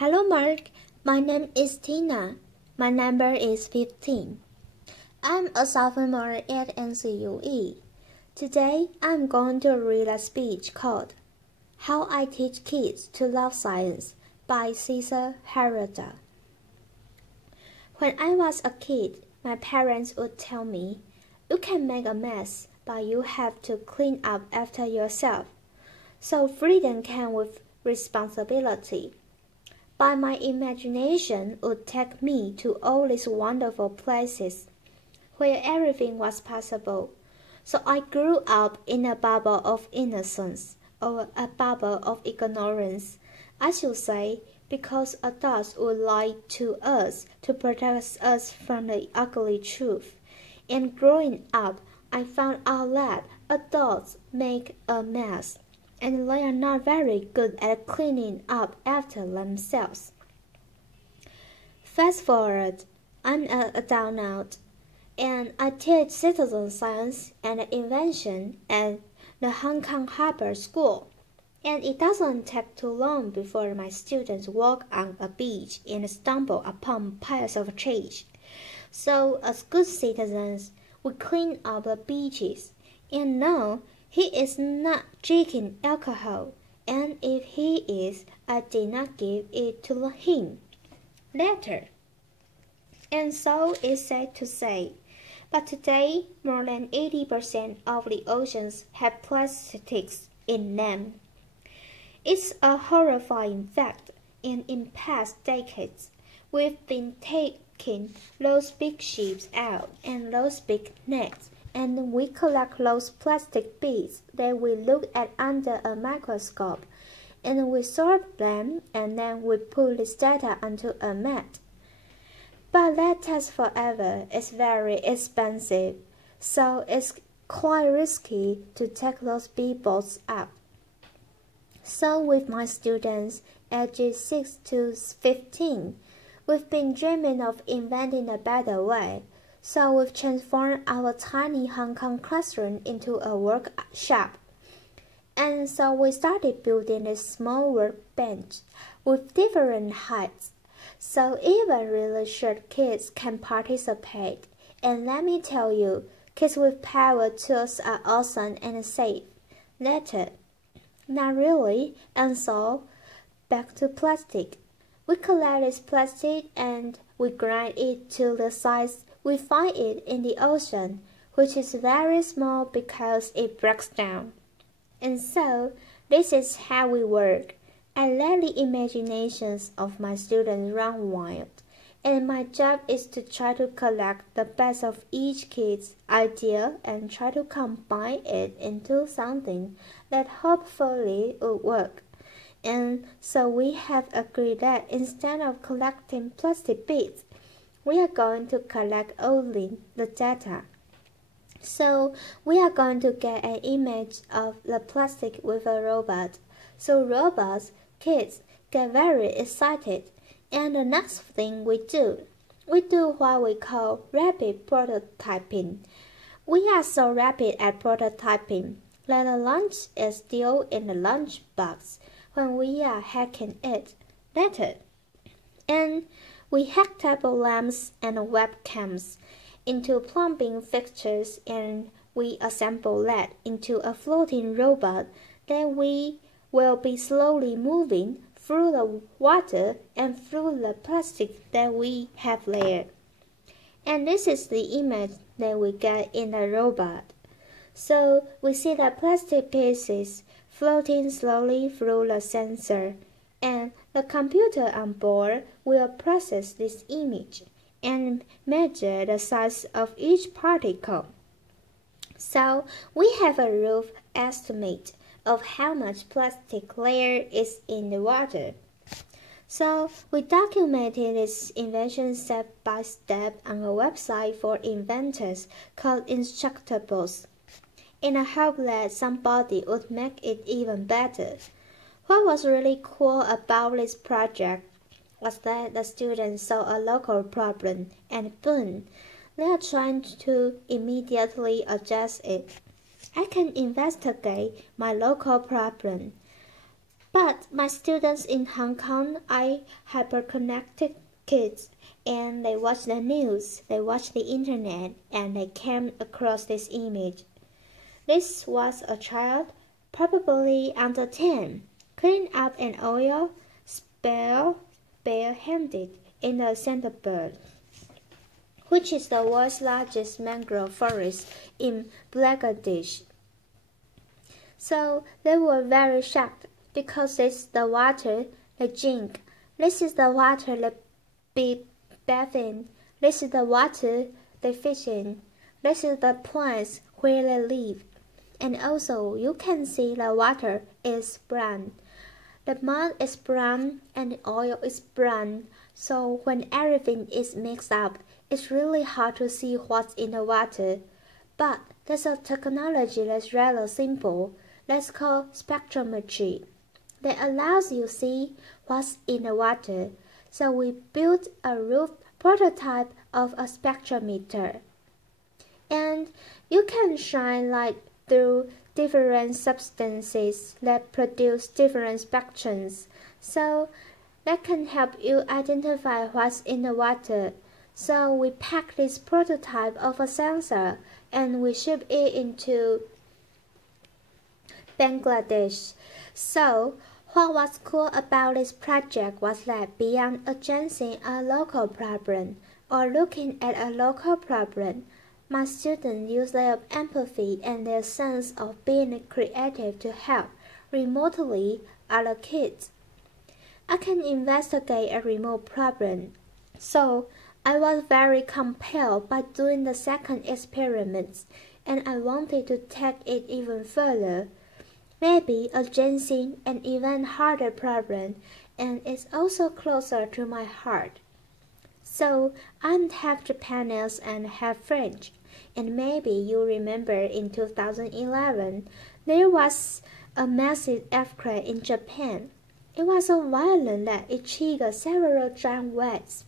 Hello Mark, my name is Tina. My number is 15. I'm a sophomore at NCUE. Today I'm going to read a speech called How I Teach Kids to Love Science by Cesar Harada. When I was a kid, my parents would tell me, "You can make a mess, but you have to clean up after yourself." So freedom came with responsibility. But my imagination would take me to all these wonderful places where everything was possible. So I grew up in a bubble of innocence, or a bubble of ignorance, I should say, because adults would lie to us to protect us from the ugly truth. And growing up, I found out that adults make a mess, and they are not very good at cleaning up after themselves. Fast forward, I'm an adult now, and I teach citizen science and invention at the Hong Kong Harbour School. And it doesn't take too long before my students walk on a beach and stumble upon piles of trash. So, as good citizens, we clean up the beaches. And no, he is not drinking alcohol, and if he is, I did not give it to him. Later. And so it's sad to say, but today more than 80% of the oceans have plastics in them. It's a horrifying fact, and in past decades, we've been taking those big ships out and those big nets, and we collect those plastic beads that we look at under a microscope, and we sort them, and then we put this data onto a map. But that takes forever. It's very expensive, so it's quite risky to take those big boats up. So with my students, ages 6 to 15, we've been dreaming of inventing a better way. So we've transformed our tiny Hong Kong classroom into a workshop. And so we started building a small workbench with different heights, so even really short kids can participate. And let me tell you, kids with power tools are awesome and safe. Later, not really, and so, back to plastic. We collect this plastic and we grind it to the size we find it in the ocean, which is very small because it breaks down. And so, this is how we work. I let the imaginations of my students run wild, and my job is to try to collect the best of each kid's idea and try to combine it into something that hopefully will work. And so we have agreed that instead of collecting plastic beads, we are going to collect only the data. So we are going to get an image of the plastic with a robot. So robots, kids, get very excited. And the next thing we do what we call rapid prototyping. We are so rapid at prototyping that the lunch is still in the lunchbox when we are hacking it later. And we hack table lamps and webcams into plumbing fixtures, and we assemble that into a floating robot that we will be slowly moving through the water and through the plastic that we have layered. And this is the image that we get in the robot. So we see the plastic pieces floating slowly through the sensor, and the computer on board will process this image and measure the size of each particle. So we have a rough estimate of how much plastic layer is in the water. So we documented this invention step by step on a website for inventors called Instructables, in a hope that somebody would make it even better. What was really cool about this project was that the students saw a local problem, and boom, they are trying to immediately address it. I can investigate my local problem. But my students in Hong Kong are hyperconnected kids, and they watch the news, they watch the internet, and they came across this image. This was a child, probably under 10, cleaning up an oil spill barehanded in the Sunderbird, which is the world's largest mangrove forest in Bangladesh. So they were very shocked because this is the water they drink, this is the water they bathe in, this is the water they fish in, this is the place where they live. And also you can see the water is brown. The mud is brown and the oil is brown, so when everything is mixed up, it's really hard to see what's in the water. But there's a technology that's rather simple, that's called spectrometry, that allows you to see what's in the water. So we built a rough prototype of a spectrometer. And you can shine light through different substances that produce different spectrums, so that can help you identify what's in the water. So we packed this prototype of a sensor and we shipped it into Bangladesh. So what was cool about this project was that beyond addressing a local problem or looking at a local problem, my students use their empathy and their sense of being creative to help remotely other kids. I can investigate a remote problem, so I was very compelled by doing the second experiment, and I wanted to take it even further, maybe addressing an even harder problem, and it's also closer to my heart. So I'm half Japanese and half French. And maybe you remember in 2011, there was a massive earthquake in Japan. It was so violent that it triggered several giant waves.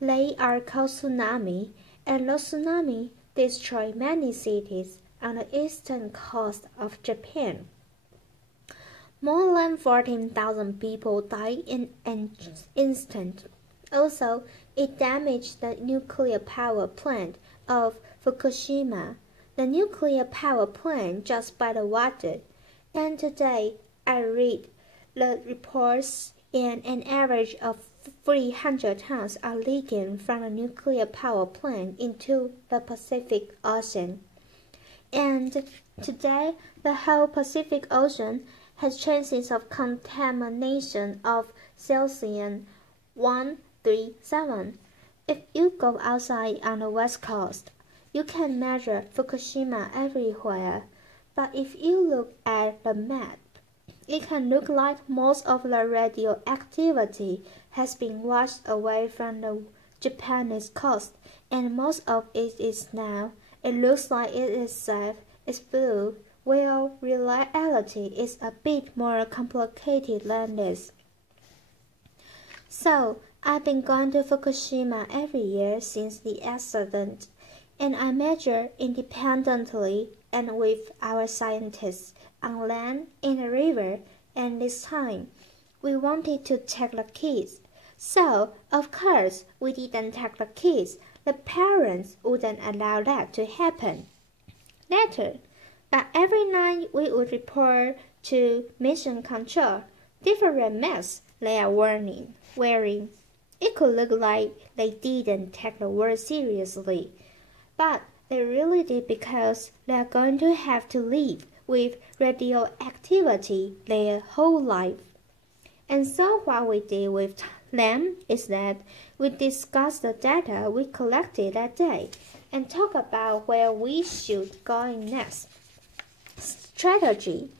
They are called tsunami, and the tsunami destroyed many cities on the eastern coast of Japan. More than 14,000 people died in an instant. Also, it damaged the nuclear power plant of Fukushima, the nuclear power plant just by the water. And today I read the reports, and an average of 300 tons are leaking from the nuclear power plant into the Pacific Ocean. And today the whole Pacific Ocean has chances of contamination of cesium 137. If you go outside on the west coast, you can measure Fukushima everywhere, but if you look at the map, it can look like most of the radioactivity has been washed away from the Japanese coast, and most of it is now. It looks like it is safe, it's blue. Well, reality is a bit more complicated than this. So, I've been going to Fukushima every year since the accident, and I measure independently and with our scientists on land, in the river, and this time we wanted to take the kids. So, of course, we didn't take the kids. The parents wouldn't allow that to happen. Later, but every night we would report to mission control different masks they are wearing. It could look like they didn't take the word seriously, but they really did, because they are going to have to live with radioactivity their whole life. And so what we did with them is that we discussed the data we collected that day and talk about where we should go next. Strategy,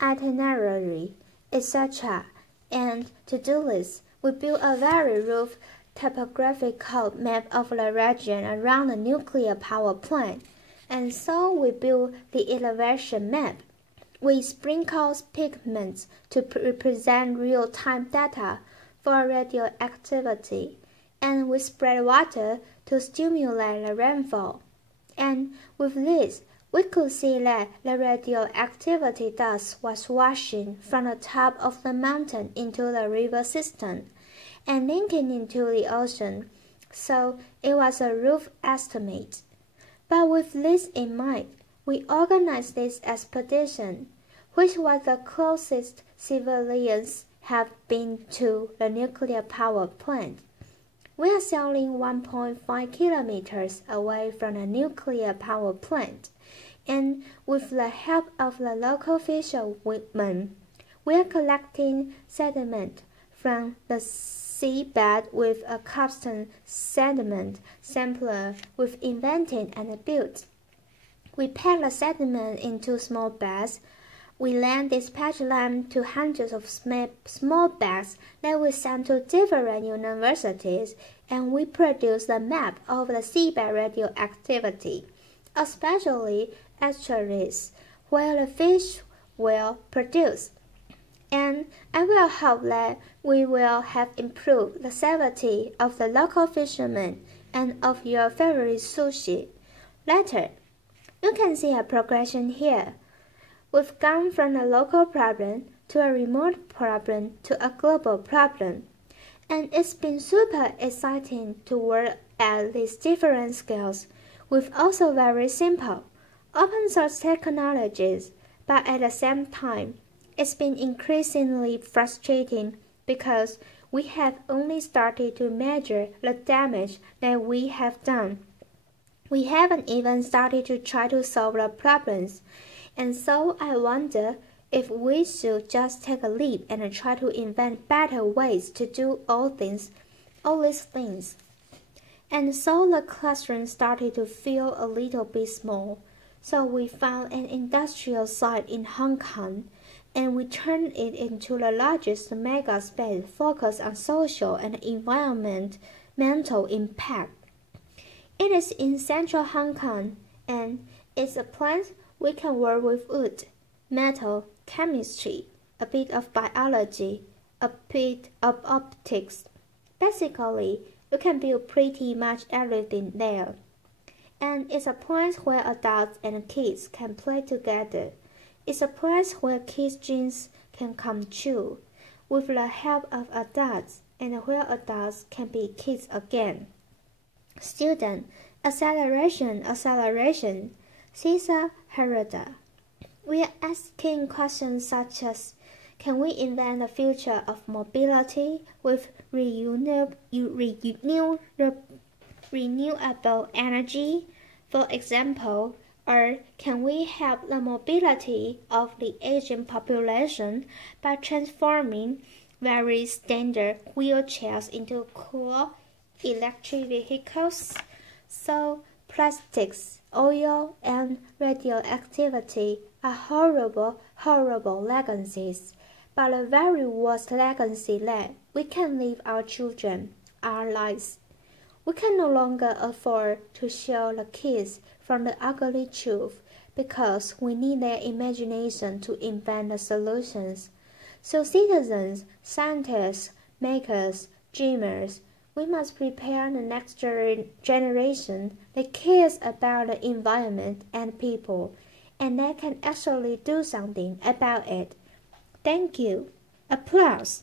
itinerary, etc. and to-do list. We built a very rough topographical map of the region around the nuclear power plant, and so we built the elevation map. We sprinkled pigments to represent real-time data for radioactivity, and we spread water to stimulate the rainfall. And with this, We could see that the radioactivity dust was washing from the top of the mountain into the river system and linking into the ocean, so it was a rough estimate. But with this in mind, we organized this expedition, which was the closest civilians have been to the nuclear power plant. We are sailing 1.5 kilometers away from the nuclear power plant, and with the help of the local fishermen, we are collecting sediment from the seabed with a custom sediment sampler we've invented and built. We pack the sediment into small bags. We then dispatch them to hundreds of small bags that we send to different universities, and we produce the map of the seabed radioactivity, especially estuaries where the fish will produce. And I will hope that we will have improved the safety of the local fishermen and of your favorite sushi. Later, you can see a progression here. We've gone from a local problem to a remote problem to a global problem, and it's been super exciting to work at these different scales with also very simple, open source technologies, but at the same time, it's been increasingly frustrating because we have only started to measure the damage that we have done. We haven't even started to try to solve the problems. And so I wonder if we should just take a leap and try to invent better ways to do all these things. And so the classroom started to feel a little bit small. So we found an industrial site in Hong Kong, and we turned it into the largest mega space focused on social and environmental impact. It is in central Hong Kong, and it's a place we can work with wood, metal, chemistry, a bit of biology, a bit of optics. Basically, you can build pretty much everything there. And it's a place where adults and kids can play together. It's a place where kids' dreams can come true, with the help of adults, and where adults can be kids again. Student, acceleration. Cesar, Harada. We are asking questions such as, can we invent a future of mobility with renewable energy, for example, or can we help the mobility of the aging population by transforming very standard wheelchairs into cool electric vehicles? So, plastics, oil, and radioactivity are horrible legacies, but the very worst legacy that we can leave our children are lies. We can no longer afford to shield the kids from the ugly truth because we need their imagination to invent the solutions. So citizens, scientists, makers, dreamers, we must prepare the next generation that cares about the environment and people, and that can actually do something about it. Thank you. Applause.